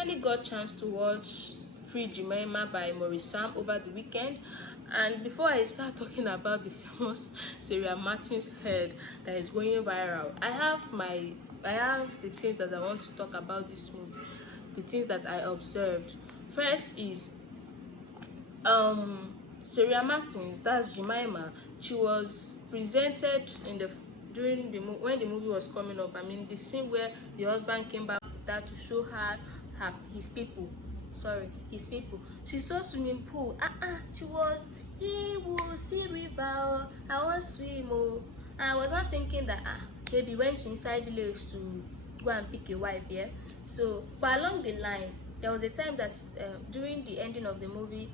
finally got chance to watch FreeJemimah by Maurice Sam over the weekend, and before I start talking about the famous Sarah Martin's head that is going viral, I have the things that I want to talk about this movie, the things that I observed. First is Sarah Martins, that's Jemimah. She was presented in the during the when the movie was coming up. I mean, the scene where the husband came back with her to show her his people. Sorry, his people. She saw swimming pool. She was, he will see river. I want swim. Oh, and I was not thinking that maybe went to inside village to go and pick a wife. Yeah. So, but along the line, there was a time that during the ending of the movie,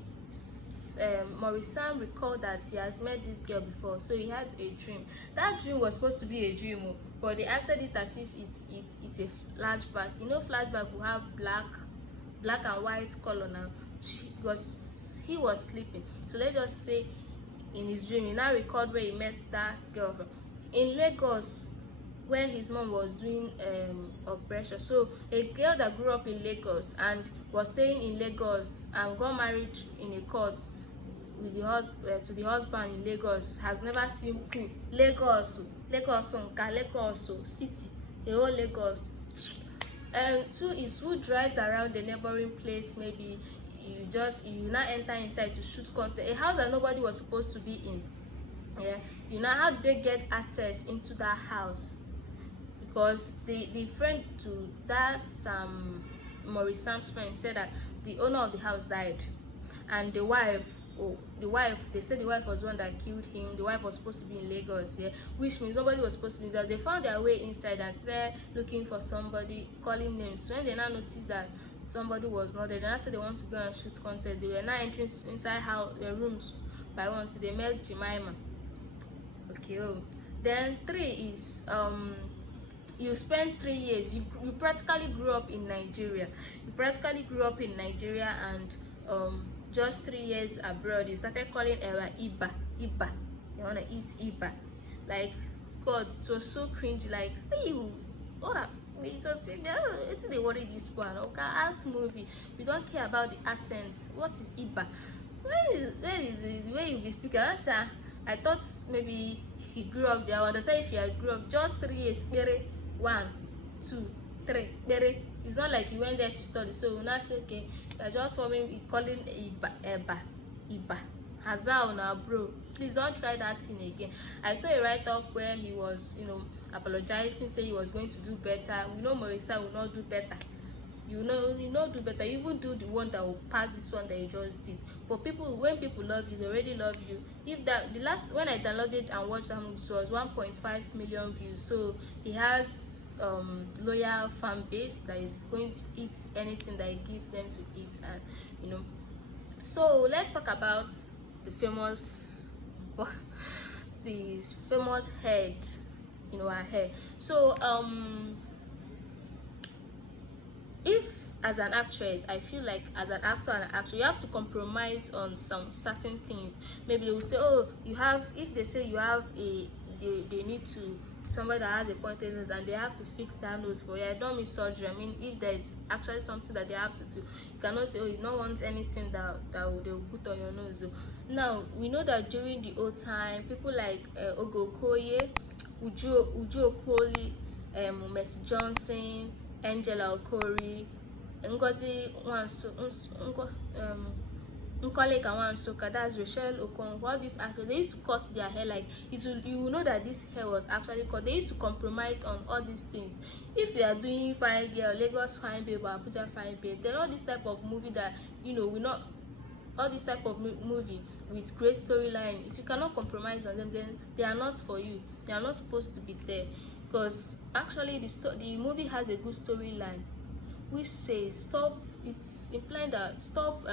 Maurice Sam recalled that he has met this girl before, so he had a dream. That dream was supposed to be a dream, but they acted it as if it's a flashback. You know, flashback will have black and white color now. Because he was sleeping, so let's just say in his dream he now recalled where he met that girl from in Lagos, where his mom was doing operation. So a girl that grew up in Lagos and was staying in Lagos and got married in a court with the to the husband in Lagos has never seen pool. Lagos city, the whole Lagos. Two is who drives around the neighboring place. Maybe you now enter inside to shoot content, a house that nobody was supposed to be in. Yeah, you know how they get access into that house, because the friend to that Maurice Sam's friend said that the owner of the house died, and the wife, they said the wife was the one that killed him. The wife was supposed to be in Lagos, yeah, which means nobody was supposed to be there. They found their way inside and started looking for somebody, calling names. When they now noticed that somebody was not there, they now said they want to go and shoot content. They were now entering inside their rooms by one till they met Jemimah. Okay. Then 3 is you spent 3 years, you practically grew up in Nigeria. And just 3 years abroad, you started calling Ewa Iba. You wanna eat Iba. Like, God, it was so cringe. Like, hey, what up? It was it's they worry this one. Okay, ass movie. We don't care about the accents. What is Iba? Where is the way you be speaking? I thought maybe he grew up there. I understand if he had grew up just 3 years. 1, 2, 3. It's not like he went there to study. So we now say, okay, you're just calling Iba. Hazal now, bro. Please don't try that thing again. I saw a write-up where he was, apologizing, saying he was going to do better. We know Marisa will not do better. You do better. You even do the one that will pass this one that you just did. But when people love you, they already love you. If that the last when I downloaded and watched that movie, it was 1.5 million views. So he has loyal fan base that is going to eat anything that he gives them to eat, and So let's talk about the famous head, her hair. So if as an actress, I feel like as an actor and an actress, you have to compromise on some certain things. Maybe they will say, oh, if they say you have they need to somebody that has a pointed nose and they have to fix that nose for you. I don't mean surgery. I mean, if there is actually something that they have to do, you cannot say, oh, you don't want anything that they will put on your nose. Now we know that during the old time, people like Ogokoye, Uju Okoli, Mercy Johnson, Angela Okori, Ngozi Nkoleka Nwansoka, that's Rachel Okonkwo, all these actors, they used to cut their hair like you will know that this hair was actually cut. They used to compromise on all these things. If you are doing Fine Girl, Lagos Fine Babe, or Abuja Fine Babe, then all this type of movie that all this type of movie with great storyline, if you cannot compromise on them, then they are not for you. They are not supposed to be there, because actually the movie has a good storyline which says stop. It's implying that stop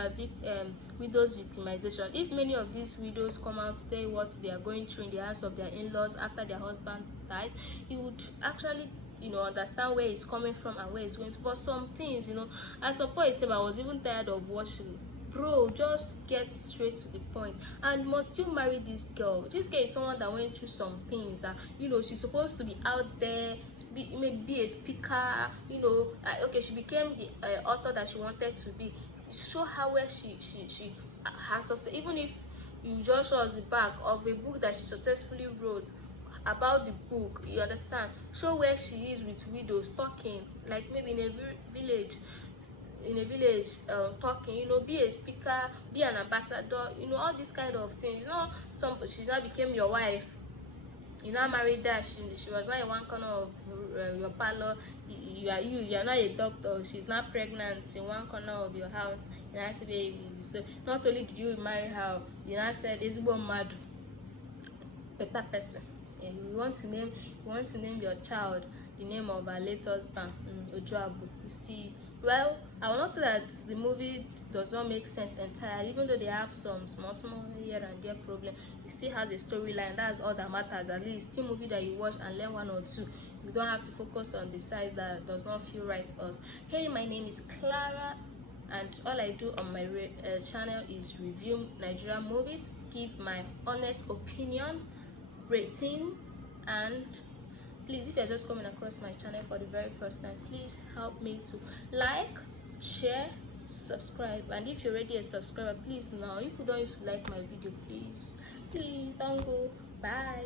widows victimization. If many of these widows come out to tell you what they are going through in the hands of their in-laws after their husband dies, you would actually understand where it's coming from and where it's going to. But some things, at some point I was even tired of watching bro, just get straight to the point. And must you marry this girl? This girl is someone that went through some things that, you know, she's supposed to be out there, maybe a speaker, you know. Okay, she became the author that she wanted to be. Show her where she has success. Even if you just show us the back of a book that she successfully wrote about the book, you understand, show where she is with widows talking, like maybe in a village, talking, you know, be a speaker, be an ambassador, you know, all these kind of things. You know, she now became your wife, you now married her, she was not in one corner of your parlor. You are not a doctor, she's not pregnant in one corner of your house. You now say babies. So not only did you marry her, you now said ezigbo madu, better person. And you want to name your child the name of her late husband, Ojuabu. You see, well, I will not say that the movie does not make sense entirely, even though they have some small here and there problem. It still has a storyline. That's all that matters. At least still movie that you watch and learn one or two. You don't have to focus on the sides that does not feel right to us. Hey, my name is Clara, and all I do on my channel is review Nigerian movies, give my honest opinion, rating, and please, if you're just coming across my channel for the very first time, please help me to like, share, subscribe. And if you're already a subscriber, please now, if you don't used to like my video, please don't go. Bye.